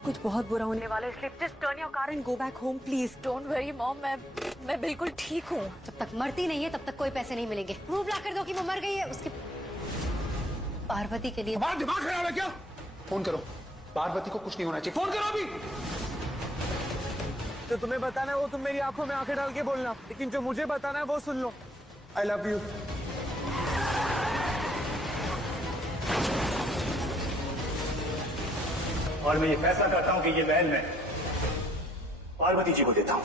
कुछ बहुत बुरा होने वाला है, इसलिए just turn your car and go back home please. Don't worry mom, मैं बिल्कुल ठीक हूँ। जब तक मरती नहीं है तब तक कोई पैसे नहीं मिलेंगे। प्रूफ ला कर दो कि वो मर गई है। उसके पार्वती के लिए। तुम्हारा दिमाग खराब है क्या? फोन करो, पार्वती को कुछ नहीं होना चाहिए, फोन करो अभी। तो तुम्हें बताना है वो तुम मेरी आंखों में आंखें डाल के बोलना, लेकिन जो मुझे बताना है वो सुन लो। I love you. और मैं ये फैसला करता हूं कि ये महल मैं पार्वती जी को देता हूं।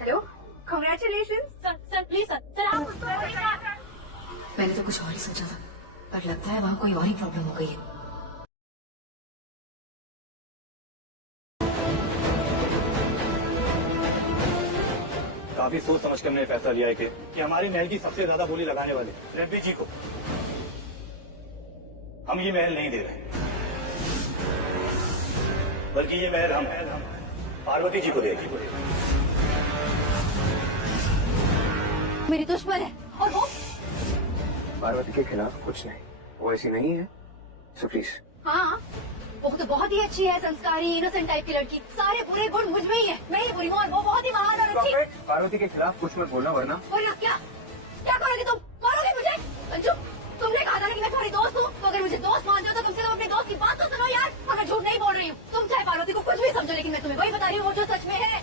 Hello, congratulations sir. Please sir आप। मैंने तो कुछ और ही सोचा था, पर लगता है वहाँ कोई और ही प्रॉब्लम हो गई है। काफी सोच समझ कर मैंने फैसला लिया है कि हमारे महल की सबसे ज्यादा बोली लगाने वाले रणबीर जी को हम ये महल नहीं दे रहे, बल्कि ये महल हम पार्वती जी को दे रहे। मेरी दुश्मन है और वो पार्वती के खिलाफ कुछ नहीं, वो ऐसी नहीं है, सो प्लीज। हाँ, वो तो बहुत ही अच्छी है, संस्कारी इनोसेंट टाइप की लड़की। सारे बुरे गुण मुझ में ही है, मैं ही बुरी हूँ और वो बहुत ही महान और अच्छी। पार्वती के खिलाफ कुछ मत बोलना वरना। वरना क्या क्या करोगे तुम? मारोगे मुझे? अंजू, तुमने कहा था ना कि मैं तुम्हारी दोस्त हूँ, तो अगर मुझे दोस्त मान जाओ तो कम से कम अपने दोस्त की बात तो सुनो यार। और मैं झूठ नहीं बोल रही हूँ, तुम चाहे पार्वती को कुछ भी समझो, लेकिन मैं तुम्हें वही बता रही हूँ वो जो सच में है।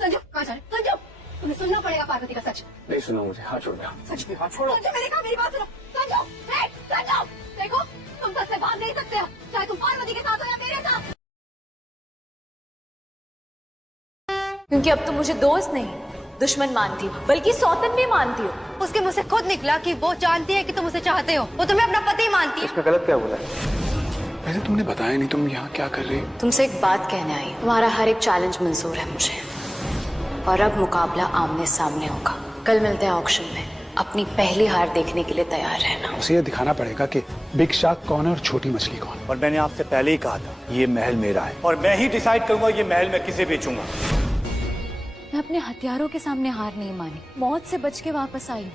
संजू कहाँ जा रहे? संजू, तुम्हें सुनना पड़ेगा पार्वती का सच। नहीं सुनो, मुझे हाथ छोड़ दो। सच में हाथ छोड़ो। संजू, मैंने कहा मेरी बात सुनो। संजू, संजू, देखो तुम सच से भाग नहीं सकते हो, चाहे तुम पार्वती के साथ हो या मेरे साथ। क्योंकि अब तुम मुझे दोस्त नहीं दुश्मन मानती हो, बल्कि सौतन भी मानती हो। उसके मुंह से खुद निकला कि वो जानती है कि तुम उसे चाहते हो, वो तुम्हें अपना पति मानती है। इसमें गलत क्या बोला है? वैसे तुमने बताया नहीं, तुम यहाँ क्या कर रही हो? तुमसे एक बात कहने आई। तुम्हारा हर एक चैलेंज मंजूर है मुझे, और अब मुकाबला आमने सामने होगा। कल मिलते हैं ऑक्शन में, अपनी पहली हार देखने के लिए तैयार रहना। उसे ये दिखाना पड़ेगा कि बिग शार्क कौन है और छोटी मछली कौन। और मैंने आपसे पहले ही कहा था ये महल मेरा है और मैं ही डिसाइड करूंगा ये महल मैं किसे बेचूंगा। मैं अपने हथियारों के सामने हार नहीं मानी, मौत से बच के वापस आई।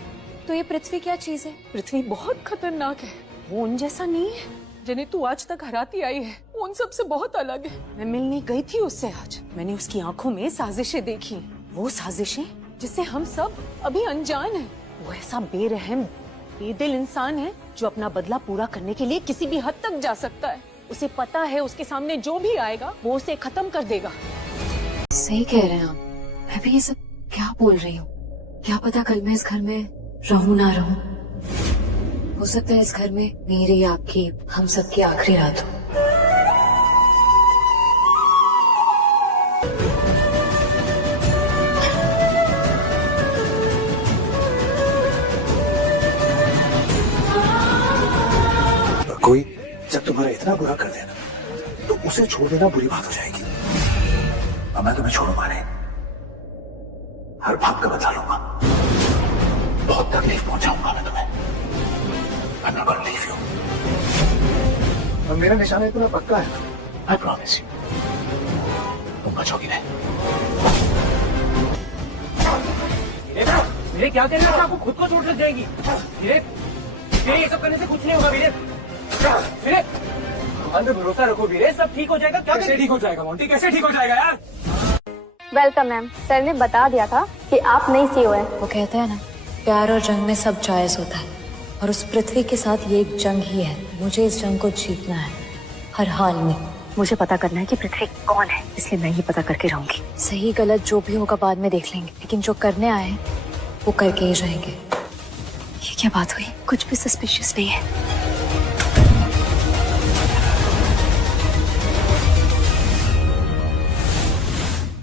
तो ये पृथ्वी क्या चीज है? पृथ्वी बहुत खतरनाक है, वो उन जैसा नहीं है जिन्हें तू आज तक हराती आई है। वो उन सबसे बहुत अलग है। मैं मिलने गई थी उससे आज, मैंने उसकी आंखों में साजिशें देखी, वो साजिशें जिससे हम सब अभी अनजान हैं। वो ऐसा बेरहम बेदिल इंसान है जो अपना बदला पूरा करने के लिए किसी भी हद तक जा सकता है। उसे पता है उसके सामने जो भी आएगा वो उसे खत्म कर देगा। सही कह रहे हैं आप, मैं भी ये सब क्या बोल रही हूँ। क्या पता कल मैं इस घर में रहूं ना रहूं। हो सकता है इस घर में मेरी, आपकी, हम सबकी आखिरी रात हो। कोई जब तुम्हारा इतना बुरा कर देना तो उसे छोड़ देना बुरी बात हो जाएगी। अब मैं तुम्हें छोड़ूंगा नहीं, हर बात का बदला लूंगा, बहुत तकलीफ पहुंचाऊंगा मैं तुम्हें। I'm not gonna leave you। और मेरा निशाना इतना पक्का है, I promise you, तुम बचोगी नहीं। मेरे क्या करना है, आपको खुद को चोट लग जाएगी। धीरे ये सब करने से कुछ नहीं होगा वीरे। अंदर भरोसा रखो वीरे, सब ठीक हो जाएगा। क्या कैसे ठीक हो जाएगा मोंटी, कैसे ठीक हो जाएगा यार? वेलकम मैम, सर ने बता दिया था कि आप नई सीईओ हैं। वो कहते हैं ना, प्यार और जंग में सब जायज होता है, और उस पृथ्वी के साथ ये एक जंग ही है। मुझे इस जंग को जीतना है, हर हाल में। मुझे पता करना है कि पृथ्वी कौन है, इसलिए मैं ये पता करके रहूंगी। सही गलत जो भी होगा बाद में देख लेंगे, लेकिन जो करने आए हैं वो करके ही रहेंगे। ये क्या बात हुई? कुछ भी सस्पिशियस नहीं है।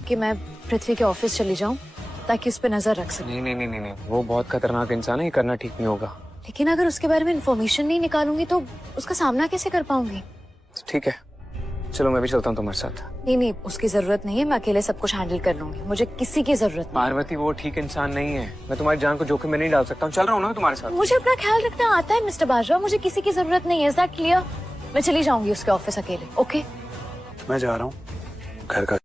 कि मैं पृथ्वी के ऑफिस चली जाऊं ताकि उस पर नजर रख सकूं। नहीं, वो बहुत खतरनाक इंसान है, ये करना ठीक नहीं होगा। लेकिन अगर उसके बारे में इंफॉर्मेशन नहीं निकालूंगी तो उसका सामना कैसे कर पाऊंगी? ठीक है, चलो मैं भी चलता हूँ तुम्हारे साथ। नहीं, उसकी जरूरत नहीं है, मैं अकेले सब कुछ हैंडल कर लूंगी, मुझे किसी की जरूरत नहीं। पार्वती वो ठीक इंसान नहीं है, मैं तुम्हारी जान को जोखिम में नहीं डाल सकता हूँ। चल रहा हूँ ना तुम्हारे साथ। मुझे अपना ख्याल रखना आता है मिस्टर बाजवा, मुझे किसी की जरूरत नहीं है। Is that clear? मैं चली जाऊंगी उसके ऑफिस अकेले। ओके मैं जा रहा हूँ घर का